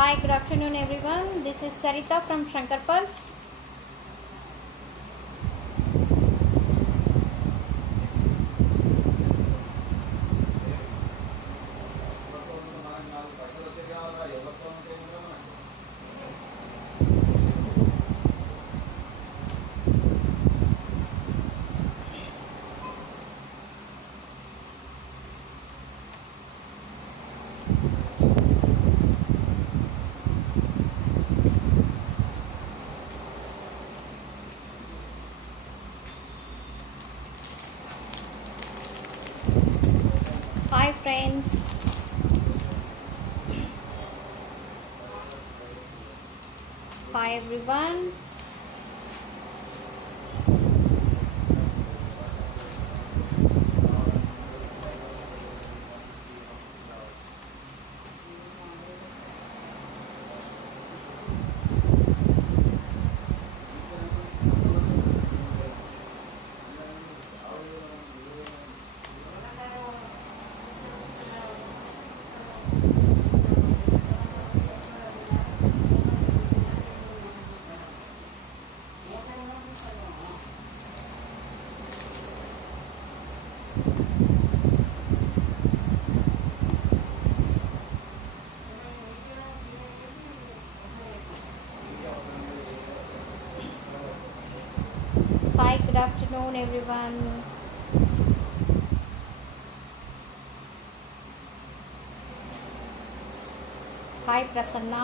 Hi, good afternoon everyone. This is Sarita from Shankar Pulse. Hi friends. Hi everyone. Hi, good afternoon everyone. Hi Prasanna.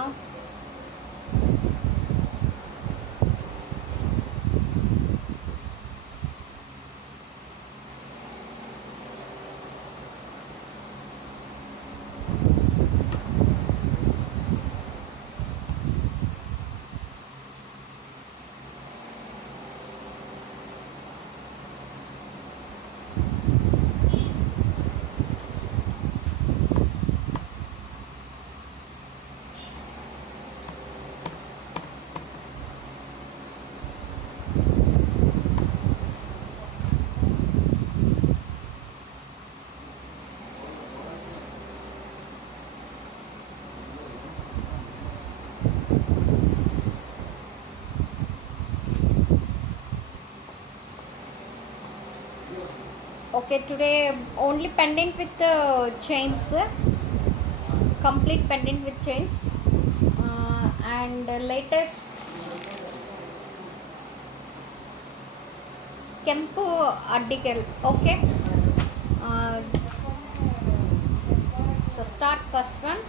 Okay, today only pendant with chains, complete pendant with chains, and latest Kempu article. Okay, uh, so start first one.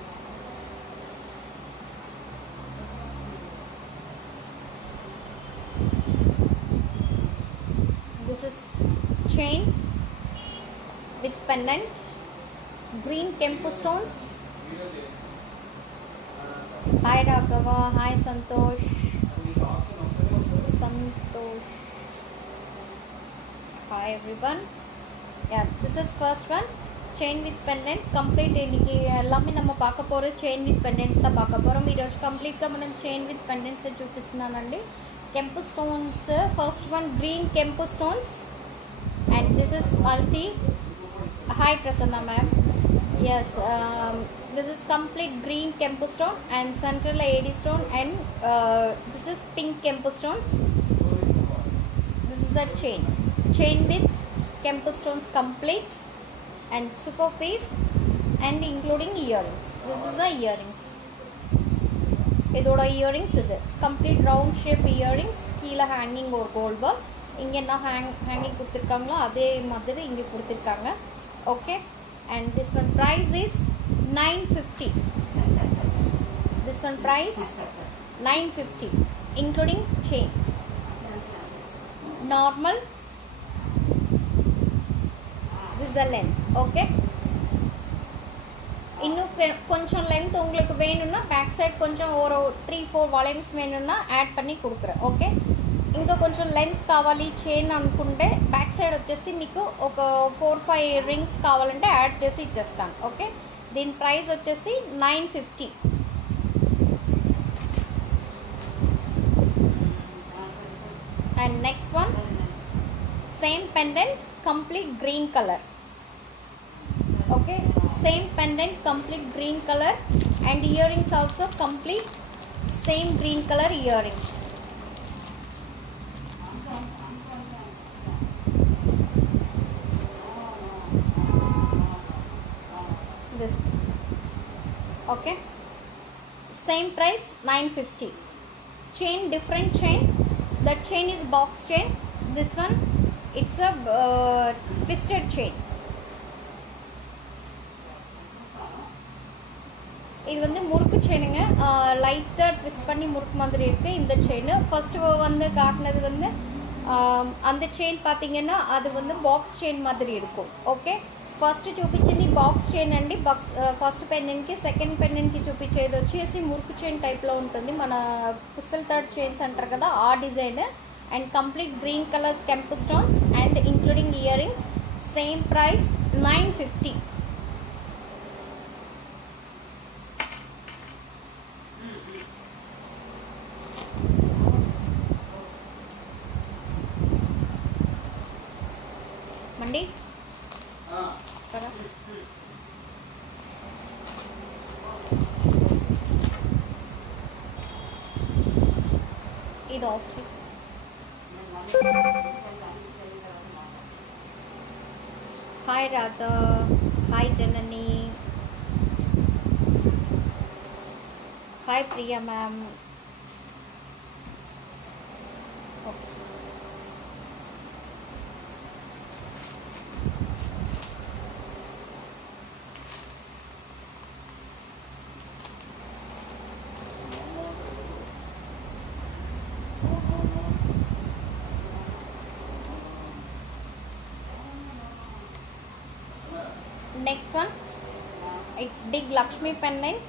This is chain with pendant, green Kempu stones. Hi Raghava, hi Santosh. Hi everyone. Yeah, this is first one. Chain with pendant complete இன்னைக்கு எல்லாமே நம்ம பார்க்க போற chain with pendants தான் பார்க்க போறோம். ఈ రోజు కంప్లీట్ గా మనం chain with pendants చూపిస్తున్నానండి. Kempu stones, first one green Kempu stones, and this is multi. Hi Prasanna ma'am. Yes, this is complete green Kempu stone and central AD stone, and this is pink Kempu stones. This is a chain with Kempu stones complete and super piece, and including earrings. This is the earrings. இதோட earrings இது complete round shape earrings, கீழே hanging ஒரு gold ball, இங்கே என்ன hanging கொடுத்துருக்காங்களோ அதே மாதிரி இங்கே கொடுத்துருக்காங்க. Okay, and this one price is 950. This one price 950 including chain. Normal, this is the length. Okay, இன்னும் கொஞ்சம் லென்த் உங்களுக்கு வேணும்னா பேக் சைட் கொஞ்சம் ஒரு 3-4 వాల్యూమ్స్ వేணும்னா యాడ్ பண்ணி கொடுக்குறேன். ఓకే, ఇంకా కొంచెం లెంత్ కావాలి చైన్ అనుకుంటే బ్యాక్ సైడ్ వచ్చేసి మీకు ఒక 4-5 రింగ్స్ కావాలంటే యాడ్ చేసి ఇచ్చేస్తాను. ఓకే, దీని ప్రైస్ వచ్చేసి 950. and next one same pendant complete green color. Okay, same pendant complete green color And earrings also complete same green color earrings. This, okay, same price 950. Chain, different chain. That chain is box chain. This one, it's a twisted chain. இது வந்து முறுக்கு செயினுங்க, லைட்டாக twist பண்ணி முறுக்கு மாதிரி இருக்குது இந்த chain. First வந்து காட்டினது வந்து அந்த செயின் பார்த்தீங்கன்னா அது வந்து బాక్స్ చైన్ మాదిరి இருக்கும். ఓకే, ఫస్ట్ చూపించింది బాక్స్ చైన్ అండి. ఫస్ట్ పెండెంట్కి, సెకండ్ పెండెంట్కి చూపించేది వచ్చేసి మురుకు చైన్ టైప్లో ఉంటుంది. మన పుస్తల థర్డ్ చైన్స్ అంటారు కదా, ఆ design. And complete green colour కెంపు stones and including ear rings. Same price 950. మండి ఇది ఆఫ్ చేయి. Hi Radha, hi Janani, hi Priya ma'am. Next one, it's big Lakshmi pendant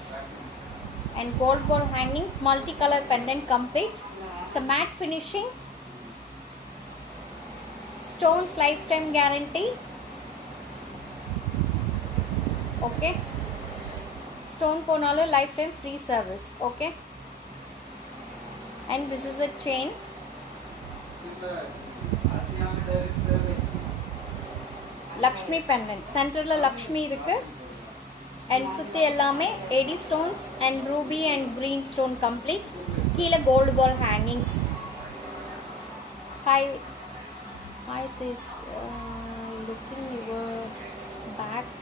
and gold ball hangings, multicolor pendant complete. It's a matte finishing, stones lifetime guarantee. Okay, stone ponalu lifetime free service. Okay, and this is a chain. Lakshmi pendant, சென்டரில் லக்ஷ்மி இருக்குது. And சுற்றி எல்லாமே எடி stones and ruby and green stone complete. கீழே gold ball hangings. Hi hi sis, looking your back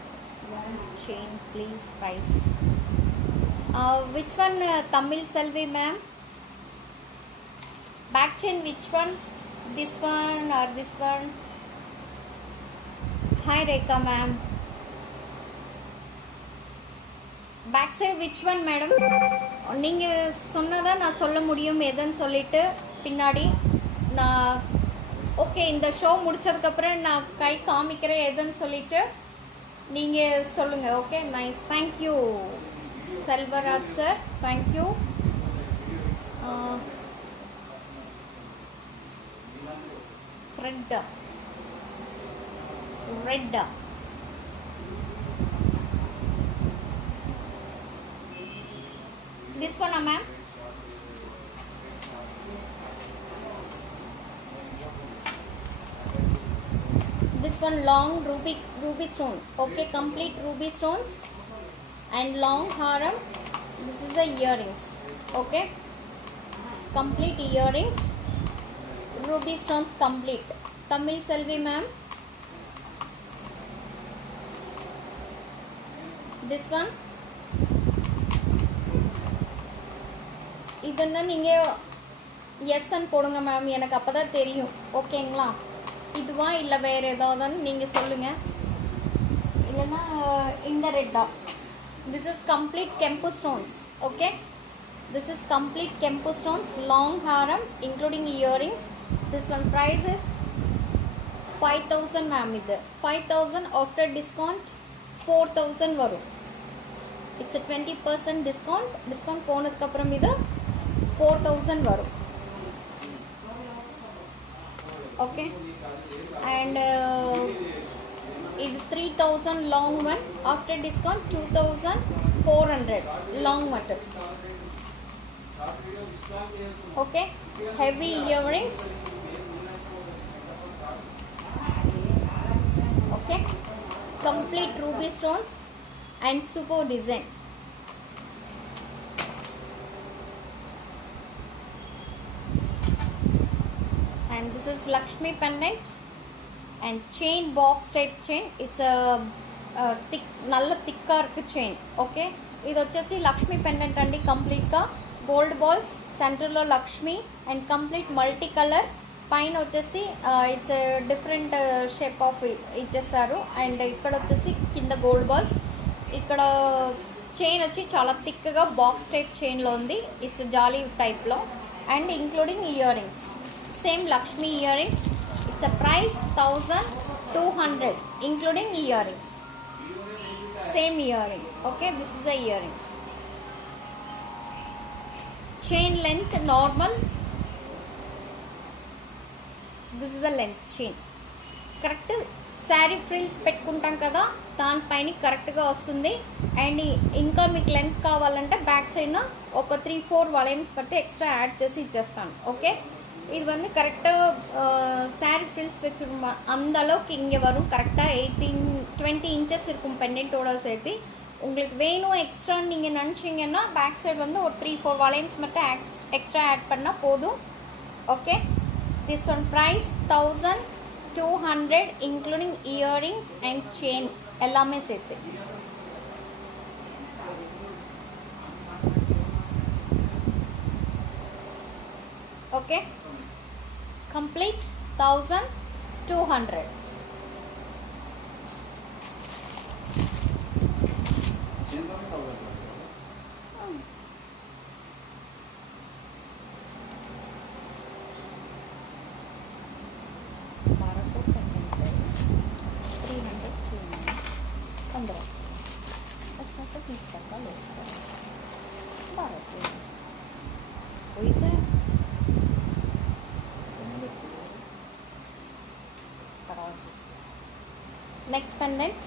one chain please price. Which one Tamil Selvi ma'am? Back chain which one? This one or this one? Hi Rekha ma'am. Back side which one madam? நீங்கள் சொன்னதான் நான் சொல்ல முடியும் எதுன்னு சொல்லிட்டு பின்னாடி நான். Okay, இந்த ஷோ முடிச்சதுக்கப்புறம் நான் கை காமிக்கிறேன் எதுன்னு சொல்லிட்டு நீங்கள் சொல்லுங்கள். Okay, nice, thank you Selvaraj sir, thank you. த்ரெட்டா red. This one ma'am? This one long ruby stone. Okay, complete ruby stones and long haram. This is the earrings. Okay, complete earrings, ruby stones complete. Tamil Selvi ma'am. This one, இதெல்லாம் நீங்கள் எஸ்ன்னு போடுங்க ma'am, எனக்கு அப்போ தான் தெரியும். ஓகேங்களா, இதுவா இல்லை வேறு ஏதாவதுன்னு நீங்கள் சொல்லுங்கள். இல்லைன்னா இந்த ரெட்டா. திஸ் இஸ் கம்ப்ளீட் கெம்பு stones. Okay, this is complete கெம்பு ஸ்டோன்ஸ், லாங் ஹாரம் including earrings. This one price is 5000 ma'am. இது 5000 ஆஃப்டர் டிஸ்கவுண்ட் 4000 வரும். It's 20% discount. டிஸ்கவுண்ட் போனதுக்கப்புறம் இது 4000 வரும். ஓகே, அண்ட் இது 3000 long one. After discount 2400 long மட்டும். Okay, heavy earrings. Okay, complete ruby stones and super design. and this is Lakshmi pendant and chain box type chain. It's a thick nalla thicker chain. Okay, ఇది వచ్చేసి Lakshmi pendant అండి. కంప్లీట్గా gold balls, సెంటర్లో Lakshmi and complete multi colour. పైన వచ్చేసి it's different shape of ఇచ్చేసారు. And ఇక్కడ వచ్చేసి కింద గోల్డ్ బాల్స్. ఇక్కడ చైన్ వచ్చి చాలా థిక్గా బాక్స్ టైప్ చైన్లో ఉంది. ఇట్స్ జాలీ టైప్లో and including ear rings. Same Lakshmi ear rings. It's a price 1200 including earrings. Same earrings. Okay, this is the earrings. Chain length normal. This is the length chain. Correct. Sari frills పెట్టుకుంటాం కదా, దానిపైన కరెక్ట్గా వస్తుంది. And ఇంకా మీకు length కావాలంటే back సైడ్న ఒక 3-4 వాల్యూమ్స్ బట్టి ఎక్స్ట్రా యాడ్ చేసి ఇచ్చేస్తాను. ఓకే, இது வந்து கரெக்டாக சாரீ ஃப்ரில்ஸ் வச்சுருமா அந்த அளவுக்கு இங்கே வரும். கரெக்டாக 18-20 இன்ச்சஸ் இருக்கும் பெண்டென்ட்டோட சேர்த்து. உங்களுக்கு வேணும் எக்ஸ்ட்ரான்னு நீங்கள் நினச்சிங்கன்னா பேக் சைடு வந்து ஒரு 3-4 வால்யூம்ஸ் மட்டும் எக்ஸ்ட்ரா ஆட் பண்ணால் போதும். Okay, this one price 1200 including earrings and chain எல்லாமே சேர்த்து. Okay, complete 1200. Next pendant.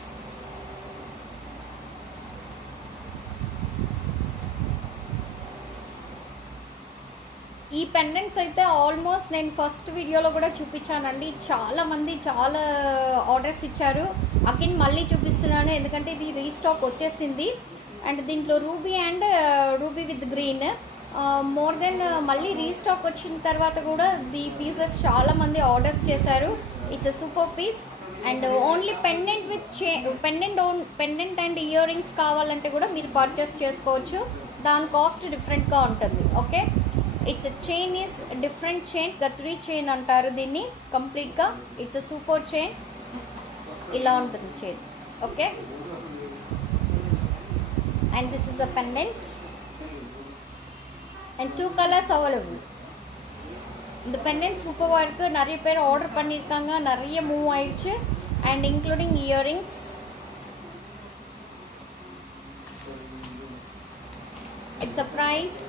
ఈ పెండెంట్స్ అయితే ఆల్మోస్ట్ నేను ఫస్ట్ వీడియోలో కూడా చూపించానండి. చాలామంది చాలా ఆర్డర్స్ ఇచ్చారు. అగైన్ మళ్ళీ చూపిస్తున్నాను ఎందుకంటే ఇది రీస్టాక్ వచ్చేసింది. అండ్ దీంట్లో ruby and ruby with green more then మళ్ళీ రీస్టాక్ వచ్చిన తర్వాత కూడా ది పీసెస్ చాలామంది ఆర్డర్స్ చేశారు. It's a super piece. And only pendant with pendant and year rings కావాలంటే కూడా మీరు పర్చేస్ చేసుకోవచ్చు. దాని కాస్ట్ డిఫరెంట్గా ఉంటుంది. Okay, it's chain is different chain, గచ్రీ చైన్ అంటారు దీన్ని. కంప్లీట్గా ఇట్స్ సూపర్ చైన్. ఇలా ఉంటుంది chain. Okay, and this is a pendant and 2 colours available. இந்த பெண்டன்ட் சூப்பராக இருக்குது. நிறைய பேர் ஆர்டர் பண்ணியிருக்காங்க, நிறைய மூவ் ஆயிடுச்சு. And including earrings. It's a price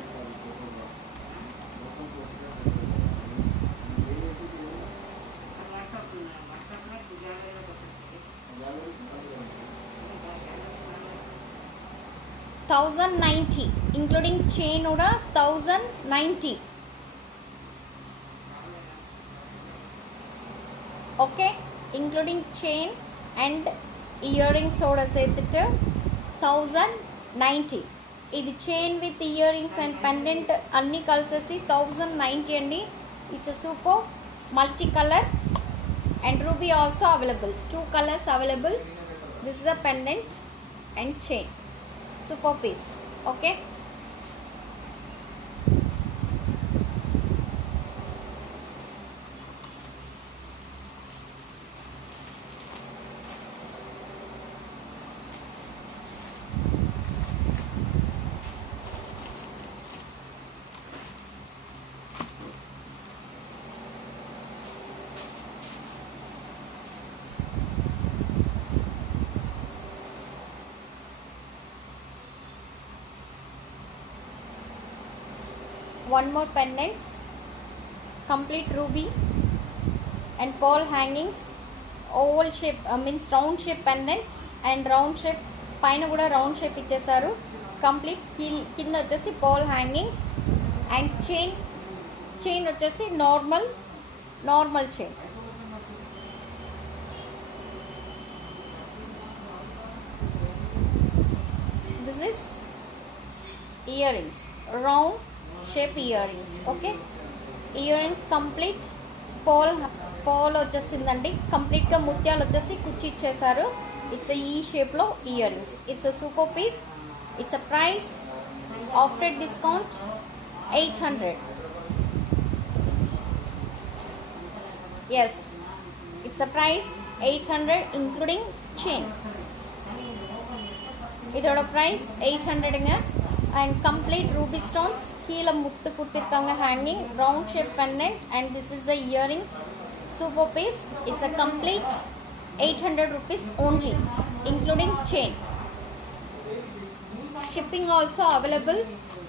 1090 including செயினோட 1090. Okay, including chain and year rings కూడా சேர்த்துட்டு 1090. ఇది chain with ear rings and pendant అన్నీ కలిసేసి 1090 అండి. It's super multi colour and ruby also available. 2 colours available. This is a pendant and chain. Super piece. Okay, one more pendant, complete ruby and pearl hangings, oval shape means round shape pendant and round shape పైన కూడా round shape ఇచ్చేసారు. Complete కింద వచ్చేసి pearl hangings and chain వచ్చేసి normal chain. This is earrings, round shape earrings. Okay, earrings complete పోల్ వచ్చేసిందండి. కంప్లీట్గా ముత్యాలు వచ్చేసి కుచ్చి ఇచ్చేసారు. ఇట్స్ ఈ షేప్లో earrings. It's super piece. It's price after discount 800. Yes, it's a price 800 including chain. இதோட price 800ங்க. And complete ruby stones, கீழ முத்து கொடுத்திருக்காங்க hanging, round shape pendant, and this is the earrings. Super piece. It's a complete 800 rupees only including chain. Shipping also available.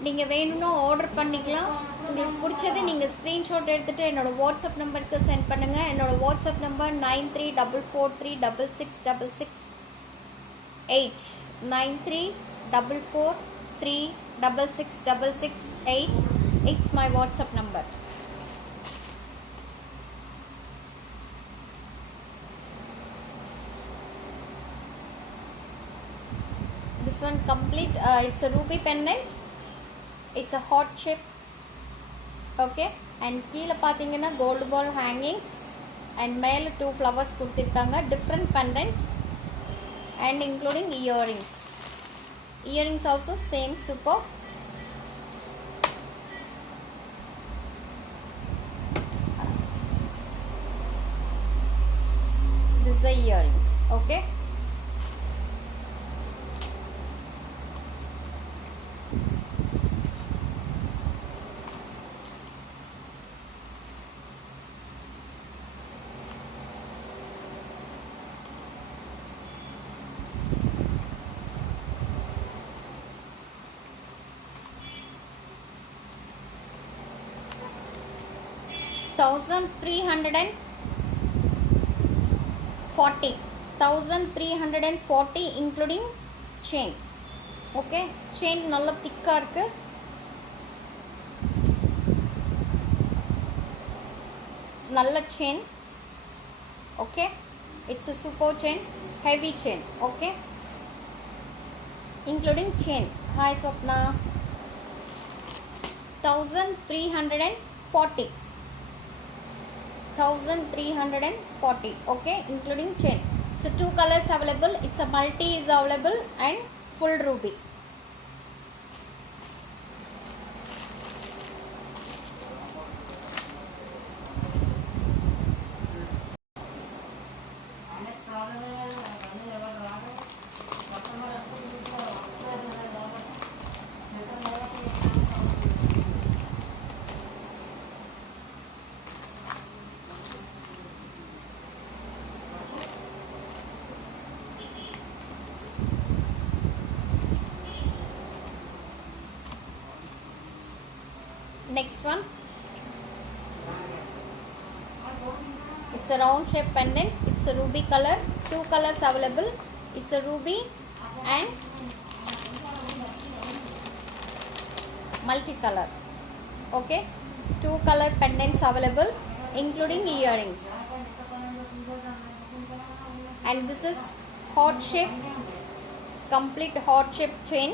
நீங்கள் வேணும்னா order பண்ணிக்கலாம். உங்களுக்கு பிடிச்சது நீங்கள் screenshot எடுத்துகிட்டு என்னோடய வாட்ஸ்அப் நம்பருக்கு சென்ட் பண்ணுங்கள். என்னோடய WhatsApp number 9344366668. 9344366668. It's my WhatsApp number. This one complete. It's a ruby pendant. It's a heart shape. Okay, and கீழே பார்த்தீங்கன்னா gold ball hangings and மேலே 2 flowers கொடுத்திருக்காங்க. Different pendant and including earrings. Earrings also same super. This is the earrings. Okay, $1,340 including chain. Okay, chain நல்லா திக்கா இருக்கு. நல்ல chain. Okay, it's a super chain, heavy chain. Okay, including chain. Hi Swapna. 1340. 1340. Okay, including chain. So 2 colors available. It's a multi is available and full ruby. Next one, it's a round shape pendant. It's a ruby color. 2 colors available. It's a ruby and multicolor. Okay, 2 color pendants available including earrings. And this is heart shape, complete heart shape chain.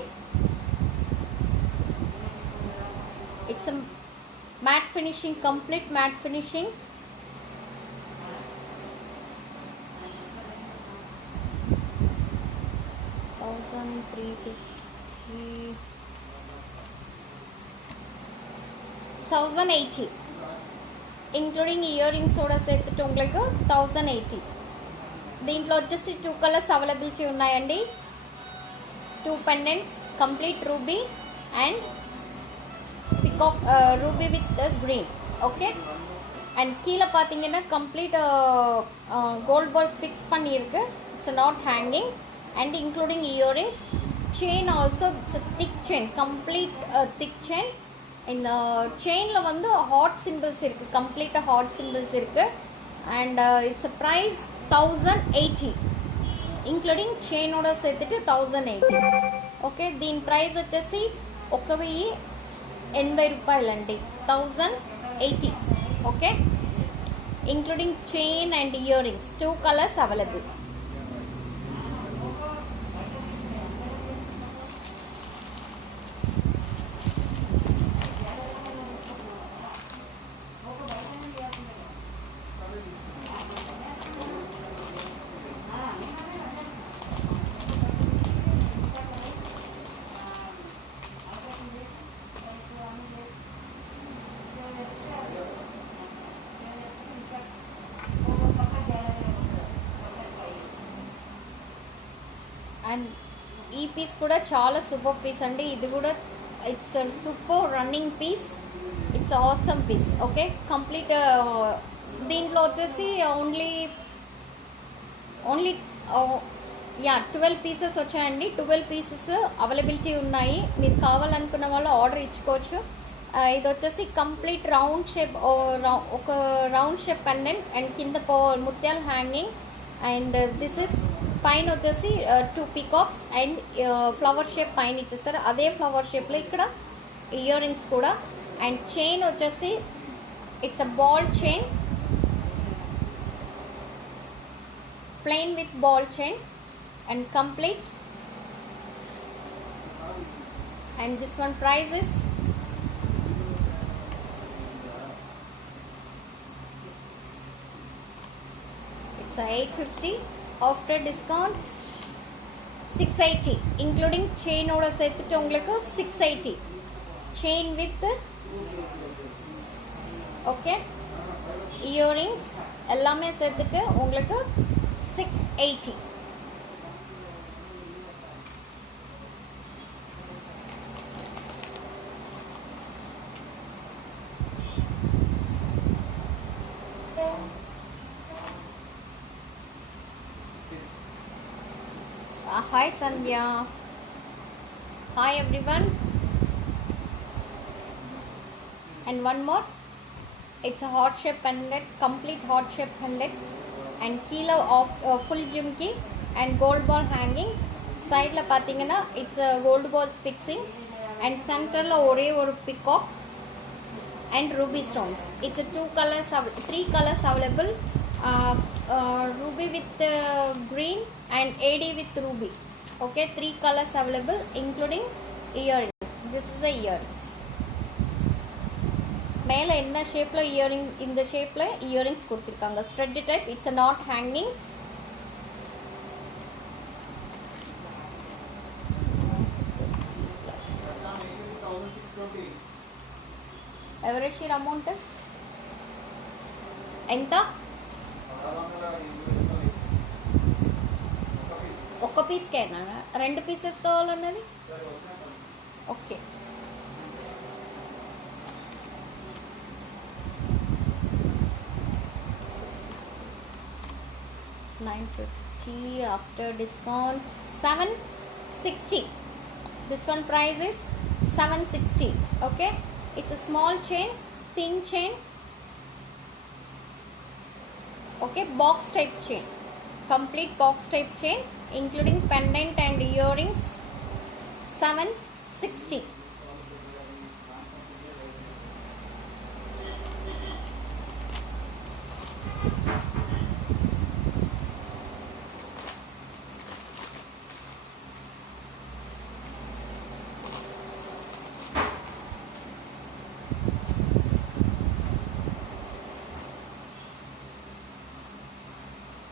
It's a matte finishing, complete matte finishing. $1,080 including earrings oda சேர்த்துட்டு உங்களுக்கு 1080. దీంట్లో వచ్చేసి 2 colours availability ఉన్నాయండి. 2 pendants, complete ruby and peacock ruby with the green. Okay, and கீழே பார்த்தீங்கன்னா complete gold ball fix பண்ணியிருக்கு. It's not hanging and including earrings. Chain also, it's a thick chain, complete thick chain. இந்த செயினில் வந்து heart symbols இருக்குது, கம்ப்ளீட்டாக heart symbols இருக்குது. And it's a price 1080 including chain சேர்த்துட்டு 1080. ఓకే, దీని ప్రైస్ వచ్చేసి 1080 రూపాయలండి, 1080. Okay, including chain and ear rings, 2 colours available. And ఈ పీస్ కూడా చాలా సూపర్ పీస్ అండి. ఇది కూడా it's super running piece, it's awesome piece. Okay, complete దీంట్లో వచ్చేసి ఓన్లీ యా 12 పీసెస్ వచ్చాయండి. 12 పీసెస్ అవైలబిలిటీ ఉన్నాయి. మీరు కావాలనుకున్న వాళ్ళు ఆర్డర్ ఇచ్చుకోవచ్చు. ఇది వచ్చేసి కంప్లీట్ రౌండ్ షేప్, ఒక రౌండ్ షేప్ పెండెంట్ అండ్ కింద ముత్యాల హ్యాంగింగ్. అండ్ దిస్ ఇస్ పైన వచ్చేసి 2 పీకాక్స్ అండ్ ఫ్లవర్ షేప్ పైన ఇచ్చేస్తారు. అదే ఫ్లవర్ షేప్లో ఇక్కడ ఇయర్ రింగ్స్ కూడా. అండ్ చైన్ వచ్చేసి it's a ball chain, plain with ball chain and complete. And this one price is it's a 850 after discount 680 including chain oda சேர்த்துட்டு உங்களுக்கு 680 chain with okay earrings எல்லாமே சேர்த்துட்டு உங்களுக்கு 680. Hi Sandhya. Hi everyone. And one more. It's a heart shape pendant, complete heart shape pendant. And கீழே half full jhumki and gold ball hanging. சைடில் பார்த்தீங்கன்னா it's gold balls fixing and சென்டரில் ஒரே ஒரு peacock and ruby stones. It's 3 colours available. Ruby with green and AD with ruby. Okay, 3 colors available including earrings. This is a earrings. மேலே என்ன ஷேப்பில் earring, இந்த ஷேப்பில் இயரிங்ஸ் கொடுத்துருக்காங்க. Spread type, it's a not hanging. Average amount ఎంత? ఒక్క పీస్కేనా? 2 pieces కావాలన్నది? Okay. $950 after discount 760. This one price is 760. Okay, it's a small chain, thin chain. Okay, box type chain, complete box type chain including pendant and earrings. 760.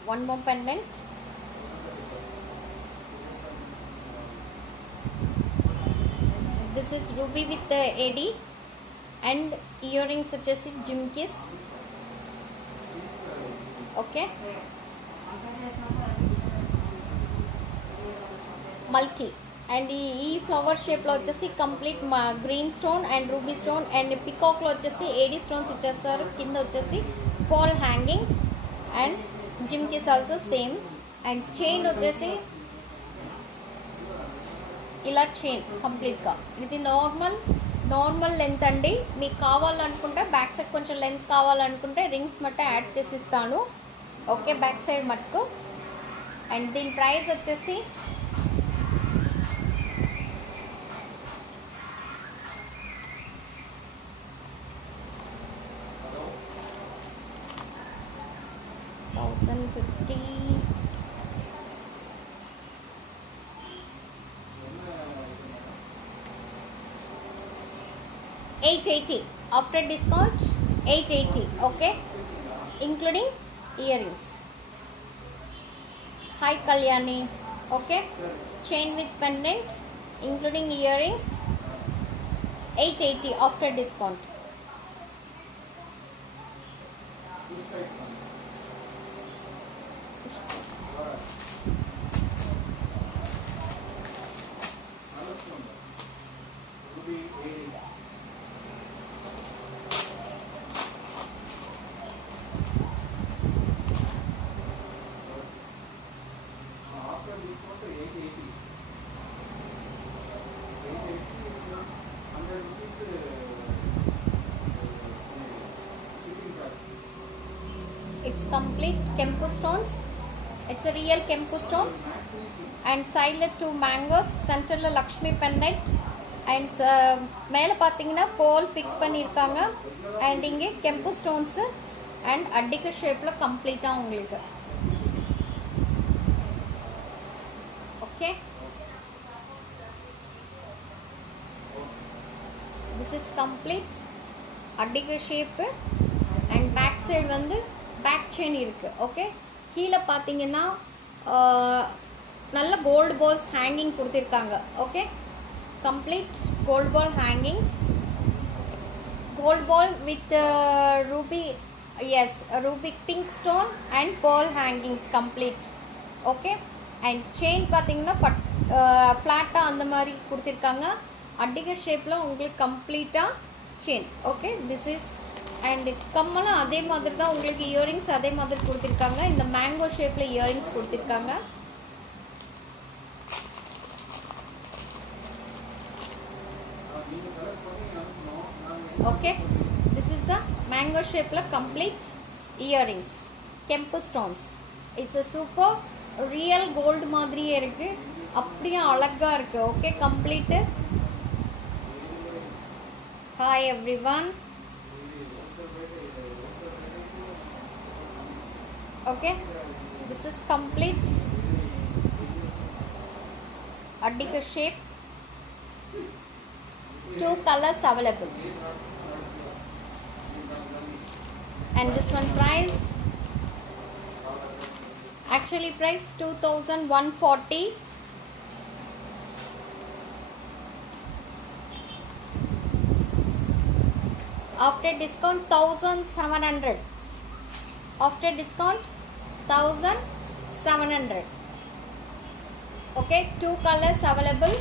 One more pendant. This is ruby with the AD and earrings వచ్చేసి jimkis. Okay, multi. And ఈ flower షేప్లో వచ్చేసి complete మా green stone and ruby stone and పికాక్లో వచ్చేసి AD stones ఇచ్చేస్తారు. కింద వచ్చేసి పాల్ హ్యాంగింగ్ అండ్ జిమ్కిస్ ఆల్సో సేమ్. అండ్ చైన్ వచ్చేసి ఇలా చైన్ కంప్లీట్గా. ఇది నార్మల్ లెంత్ అండి. మీకు కావాలనుకుంటే బ్యాక్ సైడ్ కొంచెం లెంత్ కావాలనుకుంటే రింగ్స్ మట్ట యాడ్ చేసి ఇస్తాను. ఓకే, బ్యాక్ సైడ్ మట్టుకు. అండ్ దీని ప్రైస్ వచ్చేసి $1,050. 880 after discount. 880. Okay, including earrings. Hi Kalyani. Okay, chain with pendant including earrings. 880 after discount. complete kempu stones. It's a real kempu stone. And side la 2 mangoes, center la Lakshmi pendant. And மேலே பார்த்தீங்கன்னா போல் fix பண்ணியிருக்காங்க. And இங்கே கெம்பு stones and அடிக்க ஷேப்பில் கம்ப்ளீட்டாக உங்களுக்கு. Okay, this is complete அடிக்க shape. And back side வந்து பேக் செயின் இருக்குது. ஓகே, கீழே பார்த்தீங்கன்னா நல்ல கோல்டு பால்ஸ் ஹேங்கிங் கொடுத்துருக்காங்க. Okay, complete gold ball hangings, gold ball with ruby, yes, ruby pink stone and pearl hangings complete. Okay, and chain பாத்தீங்கன்னா ஃப்ளாட்டா அந்த மாதிரி கொடுத்திருக்காங்க. அடிக ஷேப்ல உங்களுக்கு கம்ப்ளீட்டா chain. Okay, this is. And கம்மலும் அதே மாதிரி தான் உங்களுக்கு. இயரிங்ஸ் அதே மாதிரி கொடுத்திருக்காங்க. இந்த மேங்கோ ஷேப்ல இயரிங்ஸ் கொடுத்திருக்காங்க. Okay, this is the mango shape la complete earrings, kempu stones. It's a super real gold மாதிரியே இருக்கு. அப்படியே அழகா இருக்கு. Okay, complete. Hi everyone. Okay, this is complete adika shape. 2 colors available. And this one price, actually price 2140. After discount 1700. After discount 1700. Okay, 2 colors available.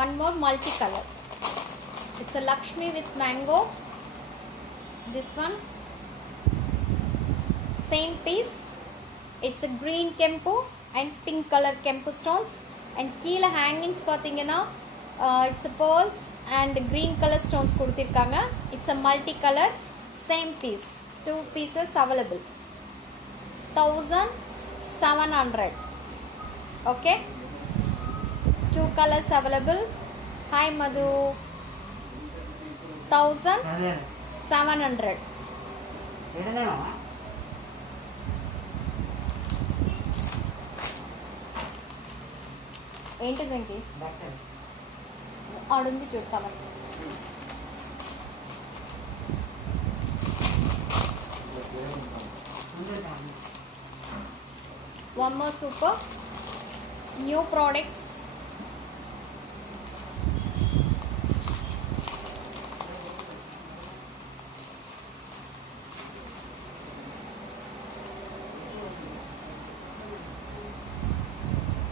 One more multicolor. It's a Lakshmi with mango. This one same piece. It's a green kempu and pink color kempu stones. And கீழே hangings பார்த்தீங்கன்னா it's a pearls and green color stones கொடுத்திருக்காங்க. It's a multicolor, same piece. 2 pieces available. 1700. Okay, 2 colors available. Hi Madhu. 1700. ఏంటిదండి ఆడుంది చూడతామని. One more super new products.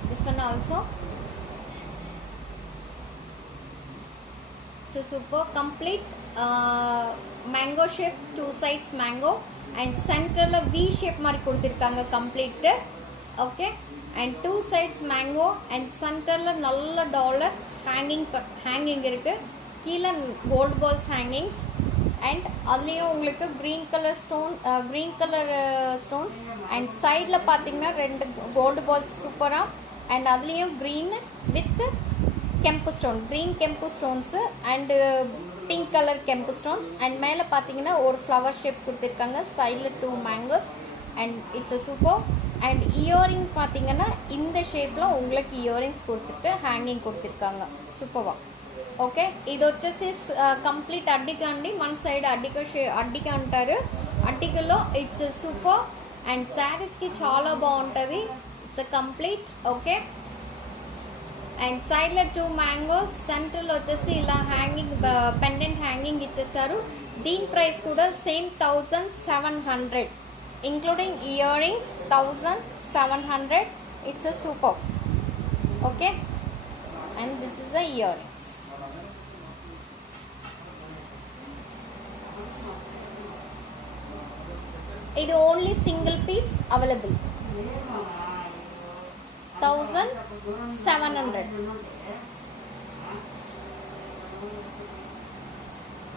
This one also, it's a super complete mango shape, 2 sides mango and center la V shape mari kuduthirukanga complete. Okay, and 2 sides mango and center la nalla dollar hanging irukku. கீழே gold balls hangings and அதுலேயும் உங்களுக்கு green color stones and சைடில் பார்த்தீங்கன்னா 2 gold balls சூப்பராக. And அதுலேயும் green with kempu stone, green kempu stones and pink color kempu stones. And மேலே பார்த்தீங்கன்னா ஒரு ஃப்ளவர் ஷேப் கொடுத்துருக்காங்க. சைடில் 2 mangoes and it's a super. And earrings பார்த்தீங்கன்னா இந்த ஷேப்பில் உங்களுக்கு இயரிங்ஸ் கொடுத்துட்டு ஹேங்கிங் கொடுத்துருக்காங்க சூப்பராக. ఓకే, ఇది వచ్చేసి కంప్లీట్ అడ్డిక అండి. మన సైడ్ అడ్డిక అంటారు. అడ్డికలో ఇట్స్ సూపర్ అండ్ శారీస్కి చాలా బాగుంటుంది. It's complete. ఓకే, అండ్ సైడ్లో 2 mangoes, సెంటర్లో వచ్చేసి ఇలా హ్యాంగింగ్ పెండెంట్ హ్యాంగింగ్ ఇచ్చేసారు. దీని ప్రైస్ కూడా same 1700 including year rings. 1700. It's super. Okay, and this is the year rings. ఇది only single piece available. 1700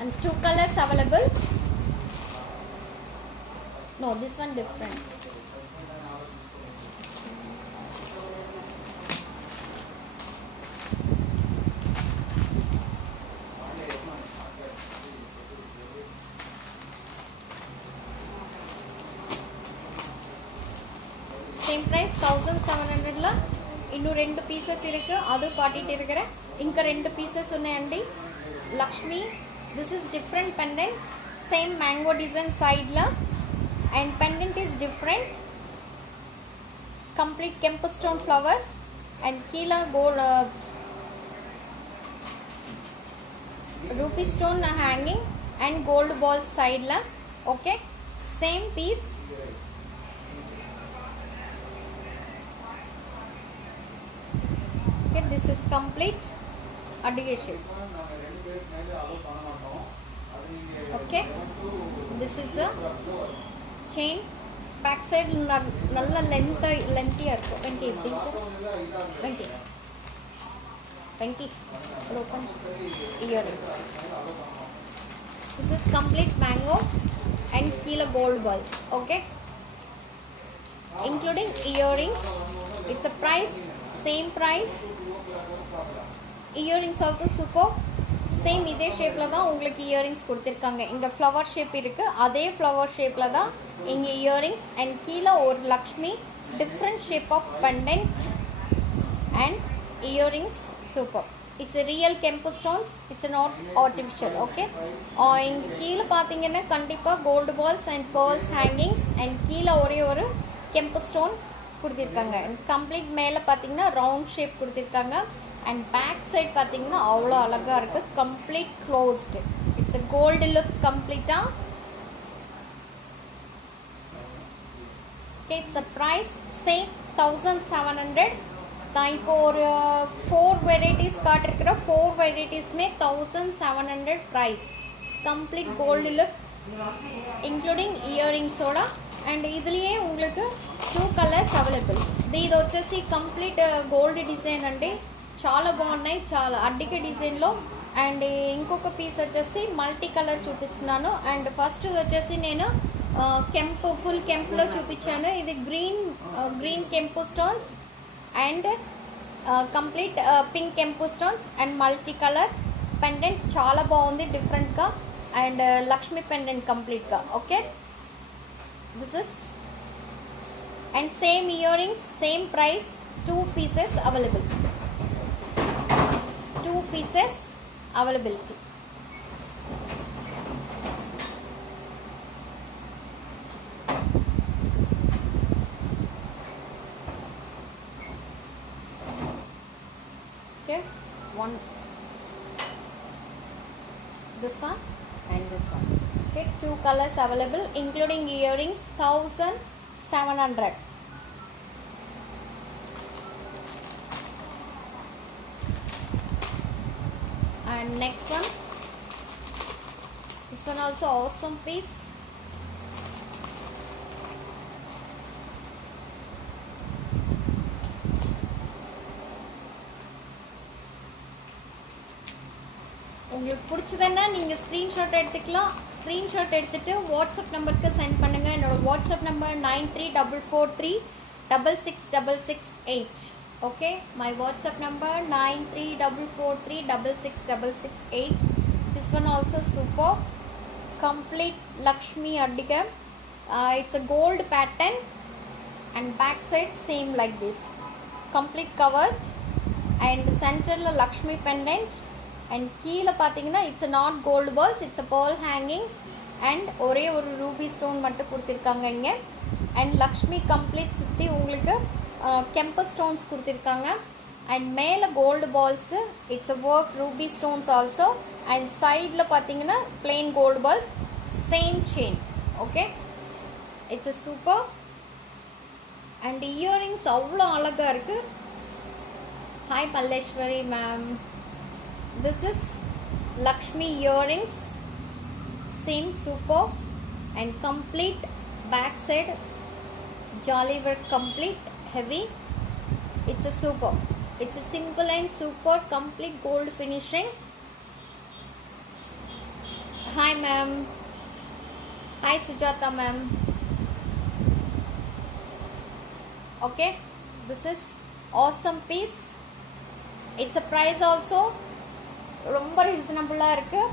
and 2 colors available. No, this one different. Same price 1700 ல இன்னும் ரெண்டு பீசஸ் இருக்கு, அது காட்டிட்டு இருக்கிறேன். இங்க ரெண்டு பீசஸ் ఉన్నాయండి. Lakshmi, this is different pendant, same mango design side la, and pendant is different, complete kempu stone flowers and keela gold rupee stone hanging and gold balls side la. Okay, same piece. Okay, this is complete addition. Okay, this is a chain. Back side nalla lengthy irukku. 20 open earrings. This is complete mango and kilo gold balls. Okay, including earrings. It's a price, same price. Earrings also super. Same இதே ஷேப்பில் தான் உங்களுக்கு earrings கொடுத்துருக்காங்க. இங்கே flower shape இருக்குது, அதே flower ஷேப்பில் தான் இங்கே இயரிங்ஸ். அண்ட் கீழே ஒரு Lakshmi, different shape of pendant and earrings. Super. It's real கெம்பு stones, it's not artificial. Okay, இங்கே கீழே பார்த்தீங்கன்னா கண்டிப்பாக gold balls and pearls hangings and கீழே ஒரே ஒரு கெம்பு ஸ்டோன் கொடுத்துருக்காங்க. அண்ட் கம்ப்ளீட் மேலே பார்த்தீங்கன்னா ரவுண்ட் ஷேப் கொடுத்துருக்காங்க. அண்ட் பேக் சைட் பார்த்தீங்கன்னா அவ்வளோ அழகாக இருக்குது, complete closed. It's a gold look கம்ப்ளீட்டாக. இட்ஸ் அ ப்ரைஸ் சேம் 1700 தான். இப்போ ஒரு 4 வெரைட்டிஸ் காட்டிருக்கிற 4 வெரைட்டிஸுமே 1700 price. It's complete gold look including ఇయరింగ్సోడ. అండ్ இதுலேயே உங்களுக்கு 2 కలర్స్ అవైలబుల్. ఇది వచ్చేసి కంప్లీట్ గోల్డ్ డిజైన్ అండి, చాలా బాగున్నాయి, చాలా అడ్డిక డిజైన్లో. అండ్ ఇంకొక పీస్ వచ్చేసి మల్టీ కలర్ చూపిస్తున్నాను. అండ్ ఫస్ట్ వచ్చేసి నేను కెంపు, ఫుల్ కెంపులో చూపించాను. ఇది గ్రీన్ కెంపు స్టోన్స్ అండ్ కంప్లీట్ పింక్ కెంపు stones and multi colour pendant. చాలా బాగుంది డిఫరెంట్గా. అండ్ లక్ష్మీ పెండెంట్ కంప్లీట్గా. Okay, this is and same earrings, same price. 2 pieces available. 2 pieces availability. Okay, one, this one and this one. Okay, 2 colors available including earrings. 1700. And next one, this one also awesome piece. உங்களுக்கு பிடிச்சதுன்னா நீங்கள் screenshot எடுத்துக்கலாம். Screenshot எடுத்துகிட்டு WhatsApp நம்பருக்கு send பண்ணுங்கள். என்னோடய WhatsApp number 9344366668. okay, my WhatsApp number 9344366668. this one also super, complete Lakshmi Addiga. It's a gold pattern and back side same like this, complete covered. and center la Lakshmi pendant. and keela pathina it's a not gold balls, it's a pearl hangings and ஒரே ஒரு Ruby stone மட்டும் கொடுத்திருக்காங்க இங்க. and Lakshmi complete சுத்தி உங்களுக்கு kemp stones கொடுத்திருக்காங்க. and மேல gold balls, it's a work ruby stones also. and சைடுல பாத்தீங்கன்னா plain gold balls, same chain. okay, it's a super. and earrings அவ்வளோ அழகா இருக்கு. hi Palleshwari ma'am, this is Lakshmi earrings, same super. and complete back side jolly work, complete heavy. it's a super, it's a simple and super, complete gold finishing. hi ma'am, hi Sujata ma'am, Okay, this is awesome piece. It's a price also ரொம்ப ரீசனபிளாக இருக்குது.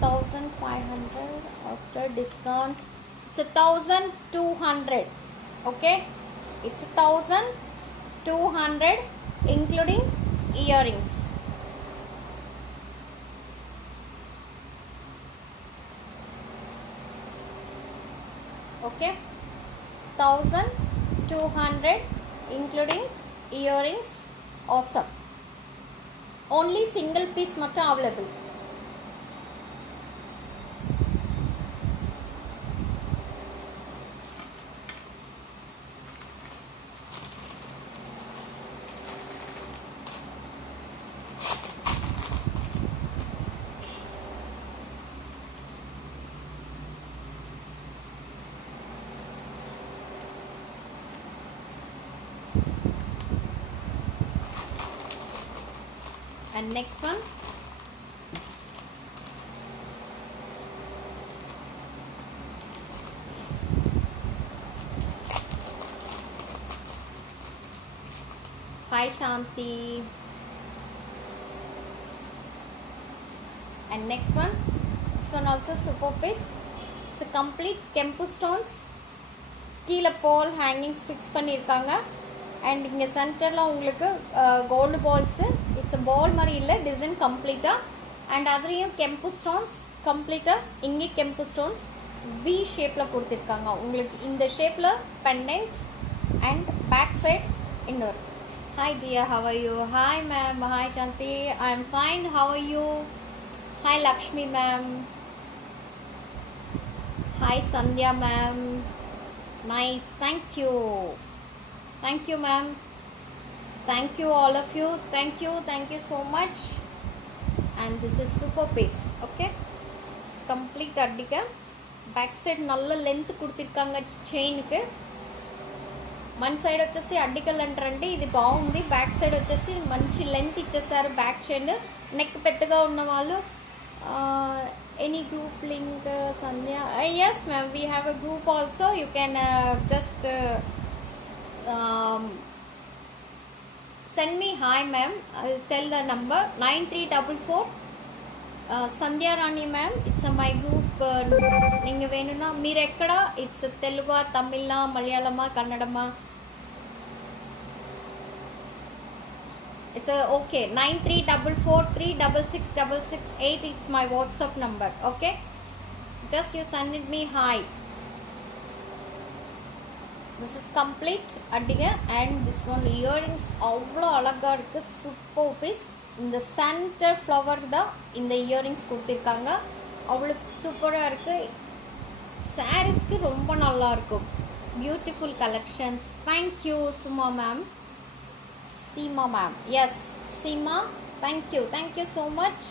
1500 after discount. It's 1200. Okay, it's 1200 including earrings. Okay, 1200 including earrings. Awesome. Only single piece மட்டும் available. And next one, hi Shanti. And next one, this one also super piece. It's a complete kempu stones. கீழே போல் hangings fix பண்ணியிருக்காங்க. And இங்கே சென்டரில் உங்களுக்கு gold balls. It's பால் மாதிரி இல்லை, design கம்ப்ளீட்டாக. And அதுலேயும் கெம்பு ஸ்டோன்ஸ் கம்ப்ளீட்டாக. இங்கே கெம்பு ஸ்டோன்ஸ் வி ஷேப்பில் கொடுத்துருக்காங்க உங்களுக்கு. இந்த ஷேப்பில் பெண்டன்ட் அண்ட் பேக் சைட் இங்கே வரும். Hi dear, how are you? Hi ma'am. Hi Shanti, I am fine. How are you? Hi Lakshmi ma'am. Hi Sandhya ma'am. Nice, thank you. Thank you ma'am. Thank you all of you. Thank you so much. And this is super piece. Okay, complete adika. Back side nalla length kuduthirukanga chain ku. One side vachesi addikal antarandi, idi baagundi. Back side vachesi manchi length ichesaru back chain. Neck pettaga unna vallu any group link Sandhya? Yes ma'am, we have a group also. You can just send me hi ma'am. I'll tell the number 9344 Sandhya Rani ma'am. It's my group. ninga venuna meer ekkada, it's Telugu, Tamil, Malayalam, Kannadama. It's okay, 9344366668. It's my WhatsApp number. Okay, just you send it me hi. This is complete adiga. And this one earrings avlo alaga irukku, super piece. In the center flower da in the earrings kuduthirukanga, avlo super ah irukku. Sarees ku romba nalla irukum. Beautiful collections. Thank you Suma ma'am. Seema ma'am. Yes, Seema, thank you so much.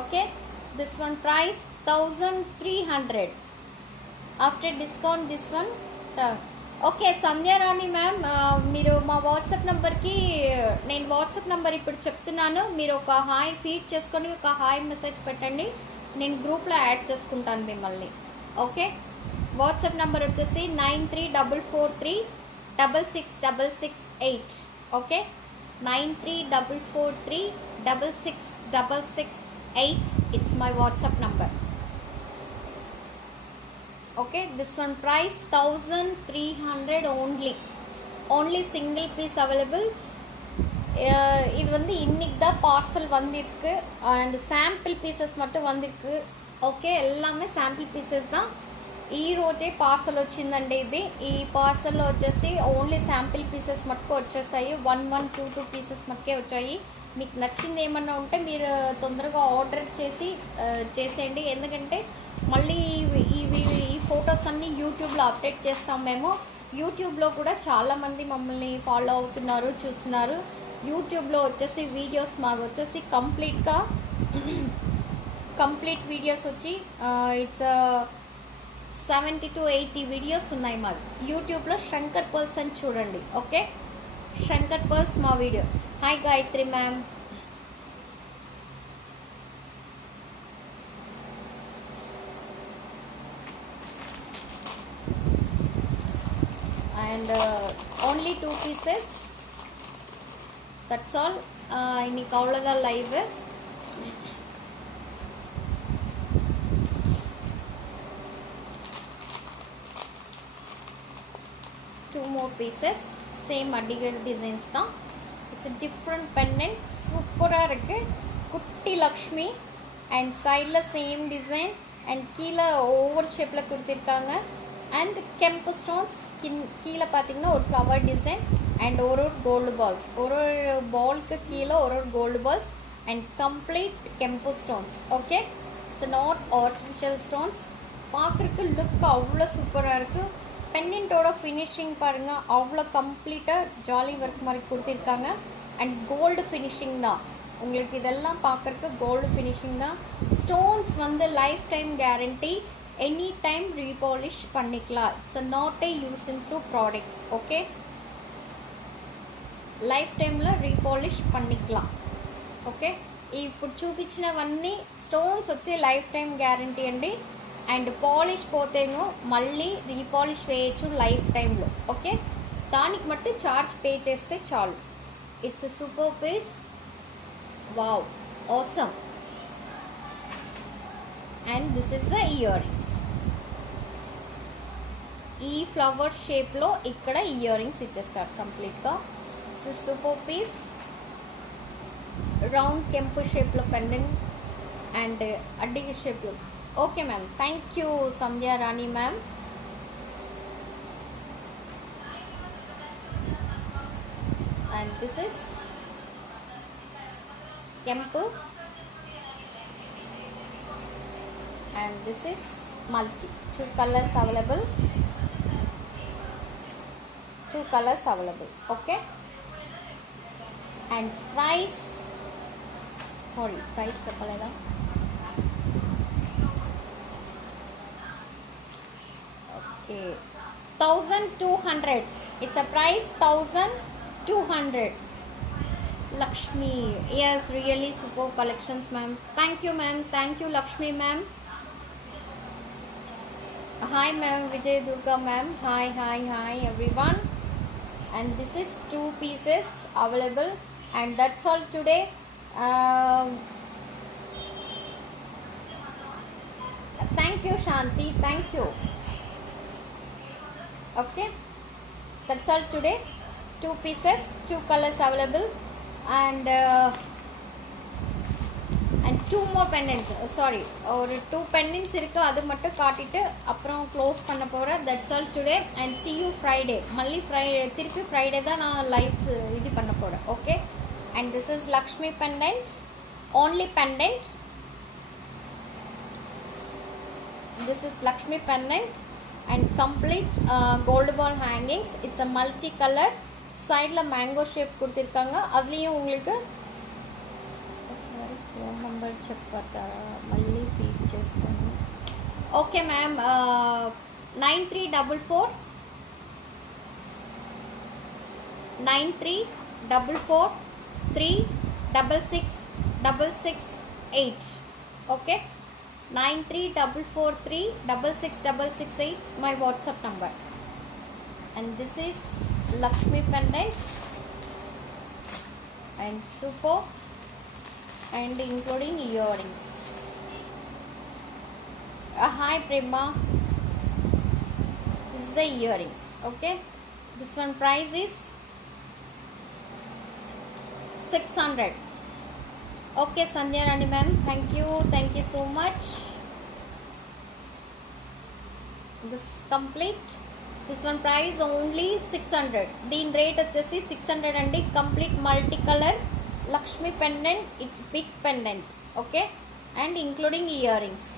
Okay, this one price 1300 after discount. This one okay. Sandhya Rani ma'am, మీరు మా WhatsApp నెంబర్కి నేను WhatsApp number ఇప్పుడు చెప్తున్నాను. మీరు ఒక hi feed చేసుకొని ఒక హాయ్ మెసేజ్ పెట్టండి, నేను గ్రూప్లో యాడ్ చేసుకుంటాను మిమ్మల్ని. ఓకే, వాట్సాప్ నెంబర్ వచ్చేసి 9344366668. okay, 9344366668. it's my WhatsApp number. okay, this one price 1300 only single piece available. இது வந்து இன்னைக்கு தான் பார்சல் வந்திருக்கு அண்ட் சாம்பிள் பீசஸ் மட்டும் வந்திருக்கு. ఓకే, எல்லாமே శాంపిల్ పీసెస్ தான். ఈ రోజే పార్సల్ వచ్చిందండి. ఇది ఈ పార్సల్లో వచ్చేసి ఓన్లీ శాంపిల్ పీసెస్ మటుకు వచ్చేసాయి. 1 2 పీసెస్ మటుకే వచ్చాయి. మీకు నచ్చింది ఏమన్నా ఉంటే మీరు తొందరగా ఆర్డర్ చేసేయండి. ఎందుకంటే మళ్ళీ ఈ ఫొటోస్ అన్నీ యూట్యూబ్లో అప్డేట్ చేస్తాం మేము. యూట్యూబ్లో కూడా చాలామంది మమ్మల్ని ఫాలో అవుతున్నారు, చూస్తున్నారు. యూట్యూబ్లో వచ్చేసి వీడియోస్ మావి వచ్చేసి కంప్లీట్ వీడియోస్ వచ్చి ఇట్స్ 70 to 80 వీడియోస్ ఉన్నాయి మావి యూట్యూబ్లో. శంకర్ పర్ల్స్ అని చూడండి. ఓకే, శంకర్ పర్ల్స్ మా video. Hi Gayatri ma'am. and only 2 pieces. That's all. இன்னைக்கு அவ்வளோதான் live. Two more pieces, same அடிகள் டிசைன்ஸ் தான். இட்ஸ் a different pendant, சூப்பராக இருக்குது. குட்டி லக்ஷ்மி அண்ட் சைடில் சேம் டிசைன் அண்ட் கீழே ஓவல் ஷேப்பில் கொடுத்துருக்காங்க. அண்ட் கெம்பு ஸ்டோன்ஸ் கீழே பார்த்தீங்கன்னா ஒரு ஃப்ளவர் டிசைன் அண்ட் ஒரு கோல்டு பால்ஸ், ஒரு பால்க்கு கீழே ஒரு கோல்டு பால்ஸ் அண்ட் கம்ப்ளீட் கெம்பு stones. Okay, it's not artificial stones. பார்க்குறதுக்கு லுக் அவ்வளோ சூப்பராக இருக்குது. பெண்டன்ட்டோட ஃபினிஷிங் பாருங்கள், அவ்வளோ கம்ப்ளீட்டாக ஜாலி ஒர்க் மாதிரி கொடுத்துருக்காங்க. அண்ட் கோல்டு ஃபினிஷிங் தான். உங்களுக்கு இதெல்லாம் பார்க்குறக்கு கோல்டு ஃபினிஷிங் தான். ஸ்டோன்ஸ் வந்து life time guarantee, any time repolish பண்ணிக்கலாம். It's not a use and throw products. Okay, life టైంలో రీపాలిష్ పన్నిక్లాం. ఓకే, ఇప్పుడు చూపించినవన్నీ స్టోన్స్ వచ్చి లైఫ్ టైం గ్యారంటీ అండి. అండ్ పాలిష్ పోతేనో మళ్ళీ రీపాలిష్ వేయచ్చు లైఫ్ టైంలో. ఓకే, దానికి మట్టి చార్జ్ పే చేస్తే చాలు. It's a super piece. Wow, awesome. And this is the ear rings. ఈ ఫ్లవర్ షేప్లో ఇక్కడ ఇయర్ రింగ్స్ ఇచ్చేస్తారు కంప్లీట్గా. This is super piece, round kempu shape lo pendant and addiga shape lo. Okay ma'am, thank you Sandhya Rani ma'am. And this is kempu and this is multi. Two colors available. Okay, and price, sorry, price చెప్పలేదా? Okay, 1200. It's a price 1200. Lakshmi, yes, really super collections ma'am. Thank you ma'am, thank you Lakshmi ma'am. Hi ma'am, Vijay Durga ma'am. Hi everyone. And this is 2 pieces available. And that's all today. Thank you Shanti, thank you. Okay, that's all today. 2 pieces, 2 colors available. And 2 more pendants. Sorry, ஒரு 2 pendants இருக்கு, அது மட்டும் காட்டிட்டு அப்புறம் close பண்ண போகிறேன். That's all today and see you Friday. மல்லி திருப்பி ஃப்ரைடே தான் நான் லைவ்ஸ் இது பண்ண போகிறேன். Okay, and this is Lakshmi pendant, only pendant. This is Lakshmi pendant and complete gold ball hangings. It's a multi color. சைடில் மேங்கோ ஷேப் கொடுத்துருக்காங்க. அதுலேயும் உங்களுக்கு సారీ ఫోన్ నెంబర్ చెప్పతారా, మళ్ళీ ఫీడ్ చేసుకోండి. Okay ma'am, 9344 3666668. Okay, 9344366668 my WhatsApp number. And this is Lakshmi pendant and super, and including earrings. Hi Prema, this is the earrings. Okay, this one price is 600. Okay Sandhya Rani ma'am, thank you so much. This complete. This one price only 600. దీని rate వచ్చేసి 600 అండి. Complete multi colour Lakshmi pendant. It's big pendant. Okay, and including ear rings.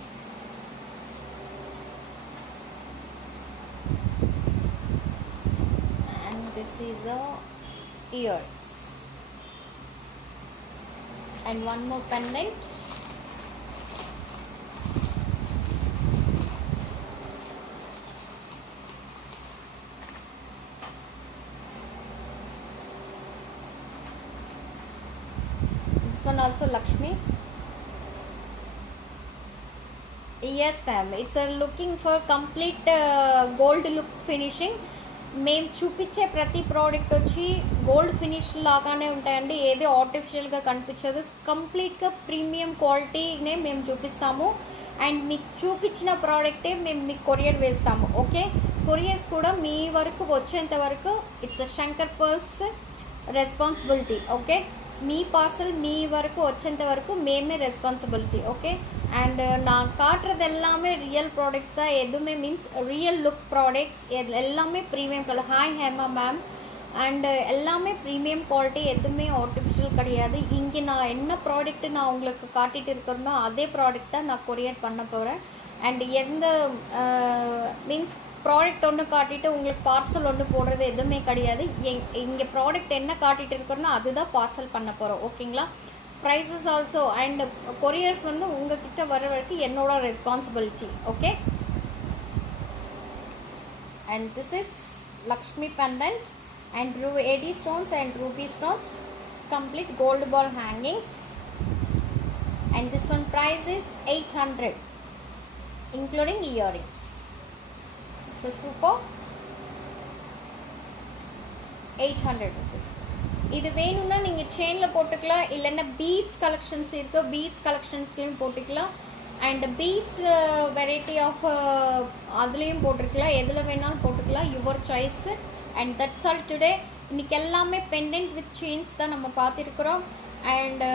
And this is ear rings and one more pendant. One also Lakshmi. Yes ma'am, it's looking for complete gold look finishing. మేము చూపించే ప్రతి product వచ్చి gold finish లాగానే ఉంటాయండి, ఏది ఆర్టిఫిషియల్గా కనిపించదు. కంప్లీట్గా ప్రీమియం క్వాలిటీనే మేము చూపిస్తాము. అండ్ మీకు చూపించిన ప్రోడక్టే మేము మీకు కొరియర్ వేస్తాము. ఓకే, కొరియర్స్ కూడా మీ వరకు వచ్చేంత వరకు it's a Shankar pearls responsibility. Okay, మీ పార్సల్ మీ వరకు వచ్చేంత வரைக்கு மேமே ரெஸ்பான்சிபிலிட்டி. ஓகே, அண்ட் நான் காட்டுறது எல்லாமே ரியல் ப்ராடக்ட்ஸ் தான். எதுவுமே மீன்ஸ் ரியல் லுக் ப்ராடக்ட்ஸ் எல்லாமே premium colour. Hi Hema ma'am. And எல்லாமே ப்ரீமியம் குவாலிட்டி, எதுவுமே ஆர்டிஃபிஷியல் கிடையாது. இங்கே நான் என்ன ப்ராடக்ட்டு நான் உங்களுக்கு காட்டிகிட்டு இருக்கிறேனோ அதே ப்ராடக்ட் தான் நான் கொரியர் பண்ண போகிறேன். அண்ட் எந்த மீன்ஸ் ப்ராடக்ட் ஒன்று காட்டிட்டு உங்களுக்கு பார்சல் ஒன்று போடுறது எதுவுமே கிடையாது. இங்கே ப்ராடக்ட் என்ன காட்டிகிட்டு இருக்கிறோன்னா அதுதான் பார்சல் பண்ண போகிறோம். ஓகேங்களா, ப்ரைஸஸ் ஆல்சோ அண்ட் கொரியர்ஸ் வந்து உங்ககிட்ட வர வரைக்கும் என்னோட responsibility. Okay, and this is Lakshmi pendant and AD stones and ruby stones, complete gold ball hangings, and this one price is 800 including earrings. It's a super 800 rupees. இது வேணும்னா நீங்கள் செயினில் போட்டுக்கலாம், இல்லைன்னா பீட்ஸ் கலெக்ஷன்ஸ் இருக்குது, பீட்ஸ் கலெக்ஷன்ஸ்லையும் போட்டுக்கலாம். அண்ட் பீட்ஸ் வெரைட்டி ஆஃப் அதுலேயும் போட்டுருக்கலாம், எதில் வேணாலும் போட்டுக்கலாம், your choice. And that's all today. இன்றைக்கி எல்லாமே பெண்டன்ட் வித் செயின்ஸ் தான் நம்ம பார்த்துருக்குறோம். அண்டு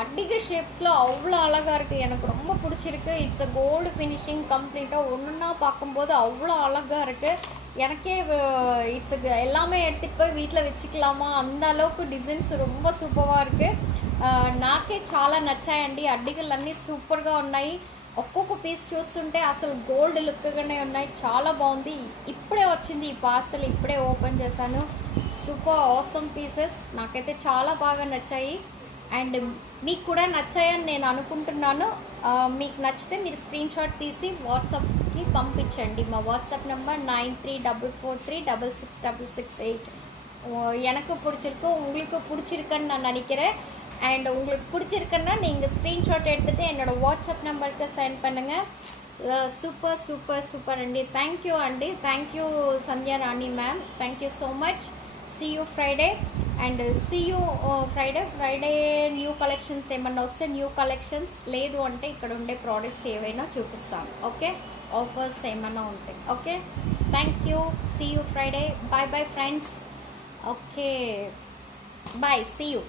அடிக ஷேப்ஸில் அவ்வளோ அழகாக இருக்குது, எனக்கு ரொம்ப பிடிச்சிருக்கு. இட்ஸ் அ கோல்டு ஃபினிஷிங் கம்ப்ளீட்டாக ஒன்றுன்னா பார்க்கும்போது அவ்வளோ அழகாக இருக்குது. எனக்கே இட்ஸ் எல்லாமே எடுத்துகிட்டு போய் வீட்டில் வச்சுக்கலாமா அந்த அளவுக்கு డిజైన్స్ ரொம்ப సూపర్గా இருக்குது. నాకే చాలా నచ్చాయండి. అడ్డిగలన్నీ సూపర్గా ఉన్నాయి. ఒక్కొక్క పీస్ చూస్తుంటే అసలు గోల్డ్ లుక్గానే ఉన్నాయి, చాలా బాగుంది. ఇప్పుడే వచ్చింది ఈ పార్సల్, ఇప్పుడే ఓపెన్ చేశాను. సూపర్ ఆసమ్ పీసెస్, నాకైతే చాలా బాగా నచ్చాయి. అండ్ మీకు కూడా నచ్చాయని నేను అనుకుంటున్నాను. మీకు నచ్చితే మీరు స్క్రీన్ షాట్ తీసి వాట్సాప్కి పంపించండి. మా వాట్సాప్ నెంబర్ 9344366668. எனக்கு பிடிச்சிருக்கு, உங்களுக்கு பிடிச்சிருக்குன்னு நான் நினைக்கிறேன். அண்ட் உங்களுக்கு பிடிச்சிருக்குன்னா நீங்கள் ஸ்க்ரீன்ஷாட் எடுத்துகிட்டு என்னோடய வாட்ஸ்அப் நம்பருக்கு சென்ட் பண்ணுங்கள். సూపర్ సూపర్ సూపర్ అండి. థ్యాంక్ యూ అండి, thank you Sandhya Rani ma'am, thank you so much. See you Friday and see you Friday new collections ఏమన్నా వస్తే న్యూ కలెక్షన్స్, లేదు అంటే ఇక్కడ ఉండే ప్రోడక్ట్స్ ఏవైనా చూపిస్తాను. ఓకే, ఆఫర్స్ ఏమన్నా ఉంటాయి. Okay, thank you. See you Friday. Bye bye friends. Okay, bye, see you.